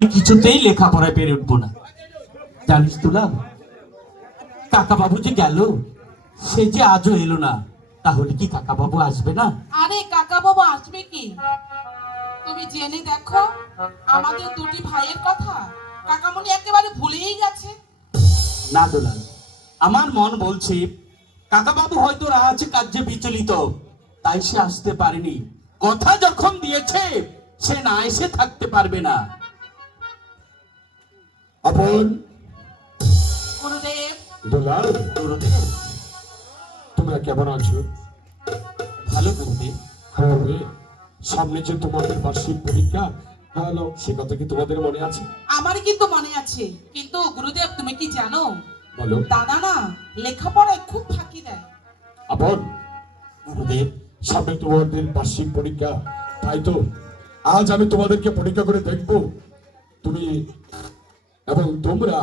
কিছুতেই লেখাপড়ায় পেরে উঠবো না। জানিস তুলা কাকা বাবু যে গেল সে যে আজও এলো না তাহলে কি কাকা বাবু আসবে না? আরে কাকা বাবু আসবে কি? তুমি জেনে দেখো আমাদের দুটি ভাইয়ের কথা কাকামণি একেবারে ভুলেই গেছে। না দোলাল আমার মন বলছে কাকা বাবু হয়তো রাজ কার্যে বিচলিত তাই সে আসতে পারেনি। কথা যখন দিয়েছে সে না এসে থাকতে পারবে না। আপন গুরুদেব দুলাল গুরুদেব তোমরা কেমন আছো? ভালো গুরুদেব হ্যাঁ রে, সামনে যে তোমাদের বার্ষিক পরীক্ষা হ্যালো সে কথা কি তোমাদের মনে আছে? আমার কিন্তু মনে আছে কিন্তু গুরুদেব তুমি কি জানো? বলো। দাদা না লেখাপড়ায় খুব ফাঁকি দেয়। আপন গুরুদেব সামনে তোমাদের বার্ষিক পরীক্ষা তাই তো? আজ আমি তোমাদেরকে পরীক্ষা করে দেখব। তুমি এবং তোমরা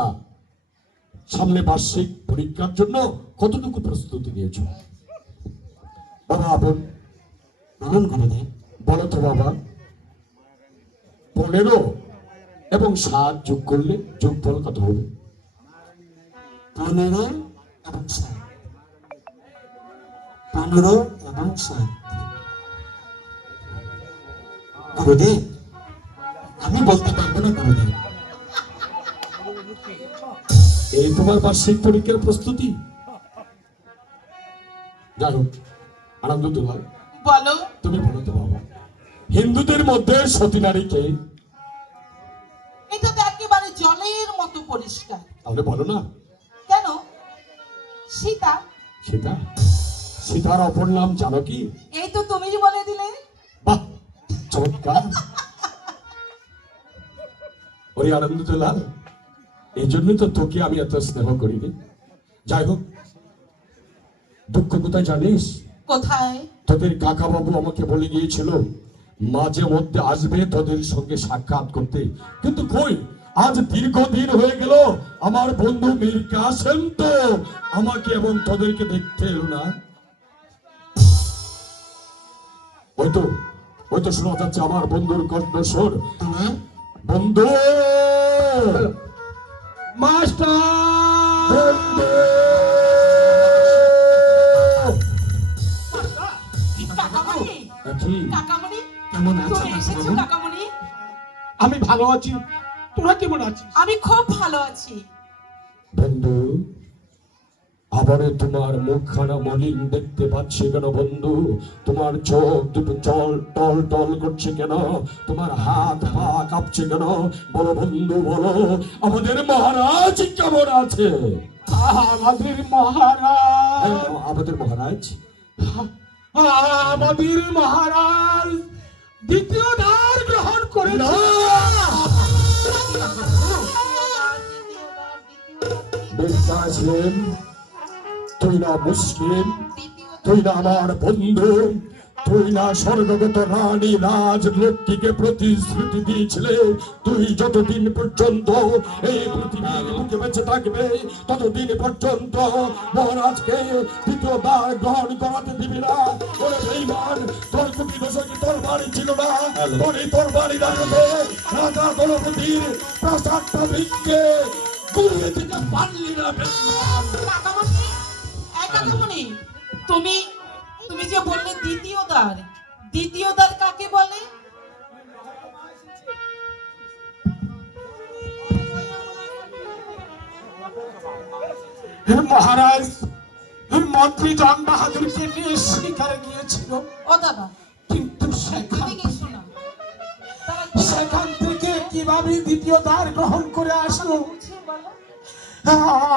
সামনে বার্ষিক পরীক্ষার জন্য কতটুকু প্রস্তুতি নিয়েছো? বাবা আপন গুরুদেব বলো তো বাবা, পনেরো এবং সাত যোগ করলে যোগফল কত হবে? পনেরো এবং সাত। পনেরো এবং সাত। গুরুদেব আমি বলতে পারব না গুরুদেব এই তোমার বার্ষিক পরীক্ষার প্রস্তুতি? যাই হোক আনন্দ তোমার বলো। তুমি বলো তো বাবা। হিন্দুদের মধ্যে সতী নারীকে এটা তো একেবারে জলের মতো পরিষ্কার। তাহলে বলো না। কেন? সীতা। সীতা? সীতার অপর নাম জানো কি? এই তো তুমি বলে দিলে। বাহ চমৎকার। ওরে আনন্দ লাল। এই জন্যই তো তোকে আমি এত স্নেহ করিনি। যাই হোক দুঃখ কোথায় জানিস? কোথায়? তোদের কাকা বাবু আমাকে বলে গিয়েছিল মাঝে মধ্যে আসবে তোদের সঙ্গে সাক্ষাৎ করতে। কিন্তু কই আজ দীর্ঘদিন হয়ে গেল আমার বন্ধু মীর কাসেম তো আমাকে এবং তোদেরকে দেখতে এলো না। ওই তো ওই তো শোনা যাচ্ছে আমার বন্ধুর কণ্ঠস্বর। তোমার বন্ধু! মাস্টার আমি ভালো আছি। তোরা কেমন আছিস? আমি খুব ভালো আছি। বন্ধু আবারও তোমার মুখখানা মলিন দেখতে পাচ্ছি কেন বন্ধু? তোমার চোখ দুটো চল টল টল করছে কেন? তোমার হাত পা কাঁপছে কেন? বলো বন্ধু বলো আমাদের মহারাজ কেমন আছে? আমাদের মহারাজ। হ্যাঁ, আমাদের মহারাজ। আমাদের মহারাজ দ্বিতীয় দ্বার গ্রহণ করেছে। মুসলিম তুই না মুসলিম তুই না আমার বন্ধু তুই না স্বর্গগত রানী রাজ লক্ষ্মীকে প্রতিশ্রুতি দিয়েছিলে। তুই যতদিন পর্যন্ত এই পৃথিবীর বুকে বেঁচে থাকবে ততদিন পর্যন্ত মহারাজকে দ্বিতীয়বার গ্রহণ করাতে দিবি না। ওরে বেইমান তোর কুটি দশকে তোর বাড়ি ছিল না? তোর এই তোর বাড়ি রাখবে রাজা দলপতির প্রাসাদটা ভিক্ষে পারলি না বেইমান কাকামণি তুমি তুমি যে বললে দ্বিতীয় দ্বার দ্বিতীয় দ্বার কাকে বলে? মহারাজ মন্ত্রী জন বাহাদুরকে নিয়ে শিকারে গিয়েছিল। ও দাদা কিন্তু সেখান সেখান থেকে কীভাবে দ্বিতীয় দ্বার গ্রহণ করে আসলো?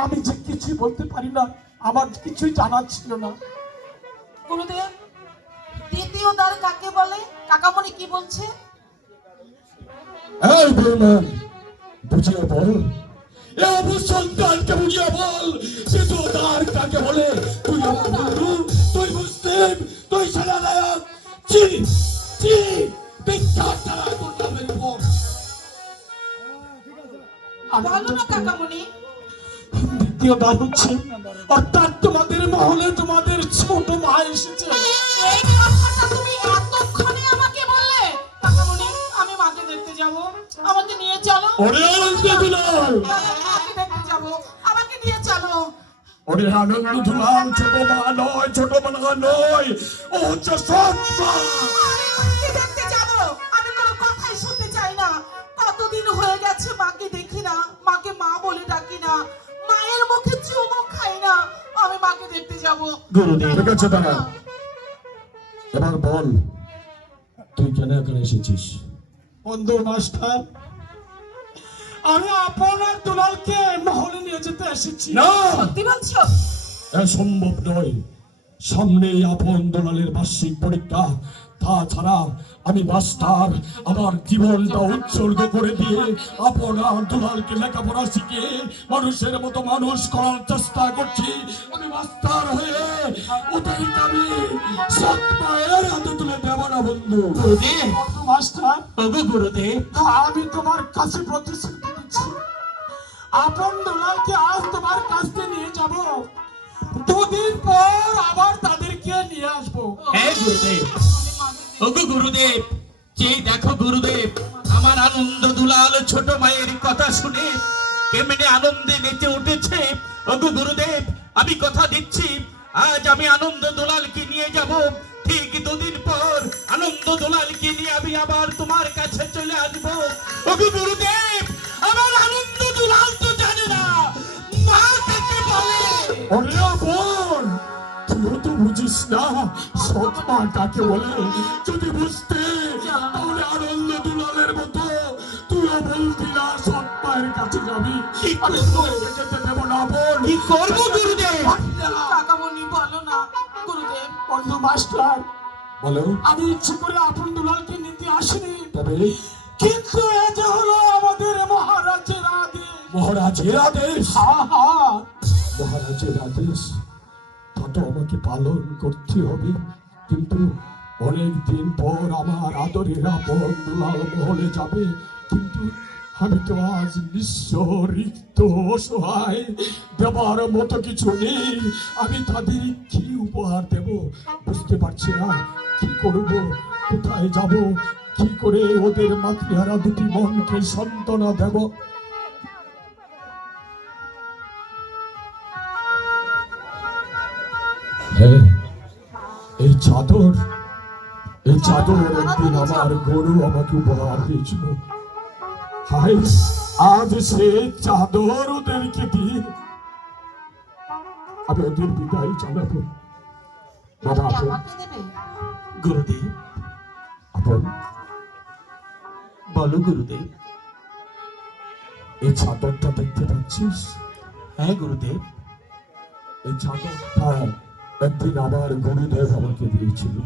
আমি যে কিছুই বলতে পারি না। আমার কিছুই জানা ছিল না। গুরুদেব দ্বিতীয় দ্বার কাকে বলে? কাকামণি কি বলছে? এই বেমান বুঝিয়ে বল। এ সন্তানকে বুঝিয়ে বল সে তো তার কাকে বলে? তুই আমার তুই মুসলিম তুই সেনানায়ক। চি চি বিখ্যাত তারা তোর নামের উপর বলো না কাকামণি। দ্বিতীয় দ্বার হচ্ছে অর্থাৎ তোমাদের মহলে তোমাদের ছোট মা এসেছে। আমাকে দেখতে যাব। নিয়ে চলো। ওরে আনন্দ দুলাল। মাকে দেখতে যাব। আমাকে নিয়ে চলো। ওরে আনন্দ দুলাল ছোট মা নয় ছোট মা নয়। ও হচ্ছে সত্তা মাকে দেখতে যাব। আমি কোনো কথাই শুনতে চাই না। কতদিন হয়ে গেছে মাকে দেখি না। মাকে মা বলে ডাকি না। মায়ের মুখে খাই না আমি মাকে দেখতে যাব। গুরুদেব। ঠিক আছে দাঁড়া এবার বল তুই কেন এখানে এসেছিস? বন্ধু মাস্টার আমি আপনার দুলালকে মহলে নিয়ে যেতে এসেছি। না! সত্যি বলছো? সম্ভব নয়। সামনেই আপন দোলালের বার্ষিক পরীক্ষা। তাছাড়া আমি মাস্টার আমার জীবনটা উৎসর্গ করে দিয়ে আপনার দুলালকে লেখাপড়া শিখে মানুষের মতো মানুষ করার চেষ্টা করছি। আমি মাস্টার হয়ে আমি সৎ মায়ের হাতে তুলে দেব না বন্ধু। গুরুদেব মাস্টার। ওগো গুরুদেব। আমি তোমার কাছে প্রতিশ্রুতি দিচ্ছি। আপন দুলালকে আজ তোমার কাছে নিয়ে যাব। দুদিন পর আবার তাদেরকে নিয়ে আসব। হ্যাঁ গুরুদেব। ওগো গুরুদেব, যে দেখো গুরুদেব, আমার আনন্দ দুলাল ছোট মায়ের কথা শুনে কেমনে আনন্দে নেচে উঠেছে। ওগো গুরুদেব, আমি কথা দিচ্ছি, আজ আমি আনন্দ দুলালকে নিয়ে যাব। ঠিক দুদিন পর আনন্দ দুলালকে নিয়ে আমি আবার তোমার কাছে চলে আসব। ওগো গুরুদেব, আমার আনন্দ দুলাল তো জানে না। মা কাকে বলে? বোন তুইও তো বুঝিস না। সৎ মা বলে যদি বুঝতে তাহলে আনন্দ দুলালের মতো তুইও বলতি না সৎ মায়ের কাছে যাবি। আমি তোকে যেতে দেবো না বোন কি করব গুরুদেব? কাকামণি বলো না। গুরুদেব বন্ধু মাস্টার বলো। আমি ইচ্ছে করে আপন দুলালকে নিতে আসিনি। তবে? কিন্তু এ যে হলো আমাদের মহারাজের আদেশ। মহারাজের আদেশ? আহা মহারাজের আদেশ তা তো আমাকে পালন করতে হবে। কিন্তু অনেক দিন পর আমার আদরের আপন দুলাল মহলে যাবে। কিন্তু আমি তো আজ নিঃস্ব রিক্ত অসহায়, দেবার মতো কিছু নেই। আমি তাদের কি উপহার দেব? বুঝতে পারছি না। কি করব? কোথায় যাব? কি করে ওদের মাতৃহারা দুটি মনকে সান্ত্বনা দেব? হ্যাঁ। এই চাদর এই চাদর একদিন আমার গরু আমাকে উপহার দিয়েছিল। হাই আজ সে চাদর ওদেরকে দিয়ে আমি ওদের বিদায় জানাব। গুরুদেব। আপন বলো গুরুদেব। এই চাদরটা দেখতে পাচ্ছিস? হ্যাঁ গুরুদেব। এই চাদরটা একদিন আমার গুরুদেব আমাকে দিয়েছিল।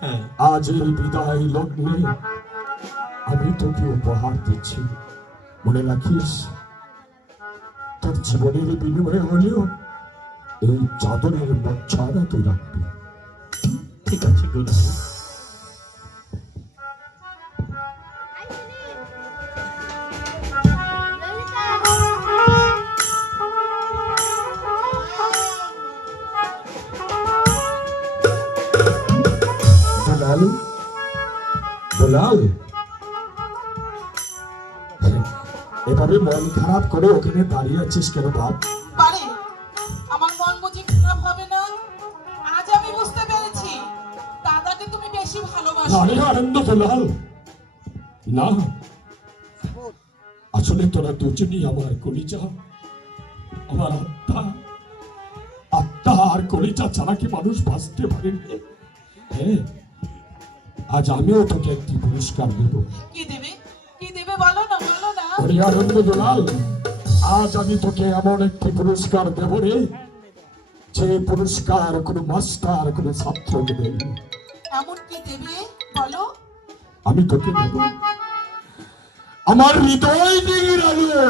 হ্যাঁ। আজ এই বিদায় লগ্নে আমি তোকে উপহার দিচ্ছি। মনে রাখিস? তোর জীবনের বিনিময়ে হলেও এই চাদরের মচ্ছাদা তুই রাখবি। ঠিক আছে গুরুদেব। দুলাল দুলাল এভাবে মন খারাপ করে ওখানে দাঁড়িয়ে আছিস কেন বাপ? পারে আমার মন বুঝি খারাপ হবে না? আজ আমি বুঝতে পেরেছি। দাদাকে তুমি বেশি ভালোবাসো। আরে আনন্দ দুলাল না। আসলে তোরা দুজনই আমার কলিজা। আমার আত্মা। আত্মা আর কলিজা ছাড়া কি মানুষ বাঁচতে পারে হ্যাঁ? আজ আমিও তোকে একটি পুরস্কার দেব। কি দেবে? কি দেবে বলো না বলো না। দুলাল আজ আমি তোকে এমন একটি পুরস্কার দেব রে যে পুরস্কার কোনো মাস্টার কোনো ছাত্রকে দেবে এমন কি দেবে? বলো। আমি তোকে দেব। আমার হৃদয় দিগির আলো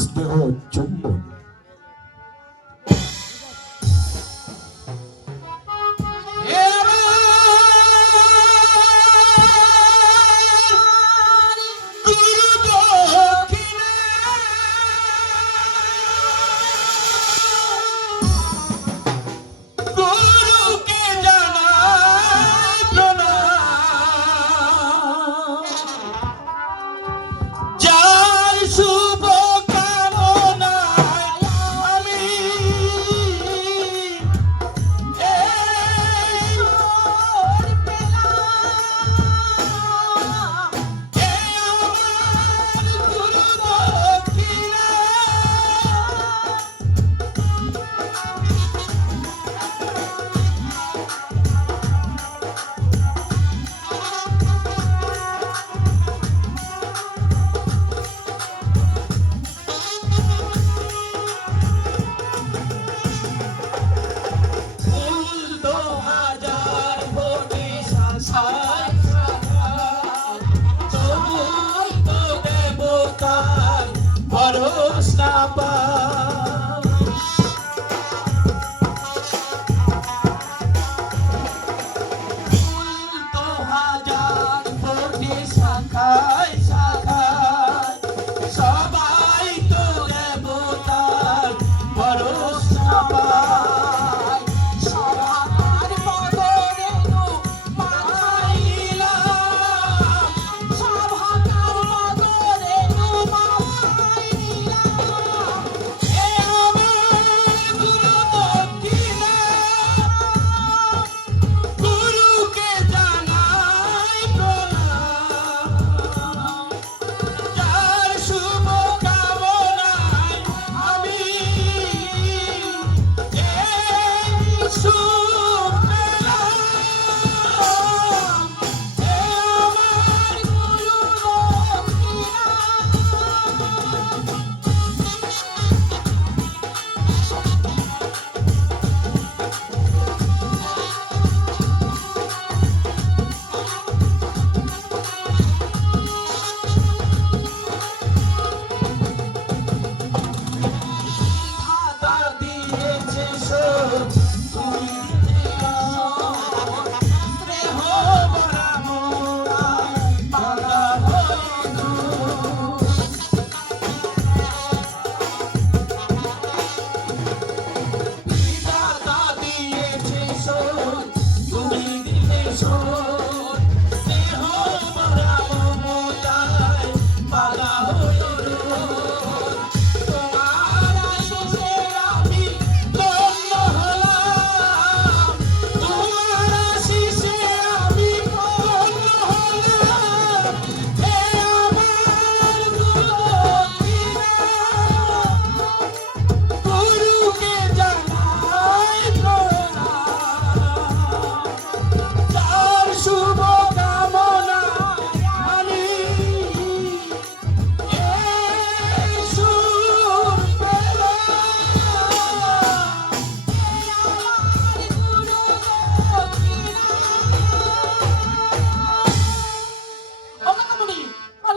স্নেহ চুম্বন।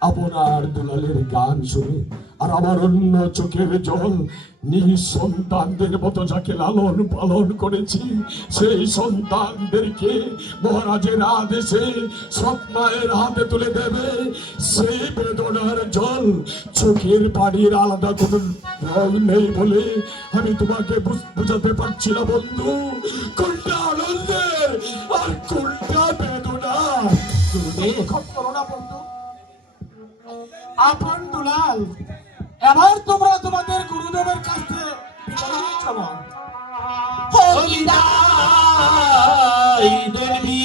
আপনার দুলালের গান শুনে আর আমার অন্য চোখের জল নিঃসন্তানদের মতো যাকে লালন পালন করেছি, সেই সন্তানদেরকে মহারাজের আদেশে সৎমায়ের হাতে তুলে দেবে। সেই বেদনার জল চোখের পানির আলাদা কোনো রং নেই বলে আমি তোমাকে বুঝ- বুঝাতে পারছি না বন্ধু। কোনটা আনন্দের আর কোনটা বেদনা খুব করো না বন্ধু। আপন দুলাল এবার তোমরা তোমাদের গুরুদেবের কাছে বিদায় নিয়ে চলো দেবী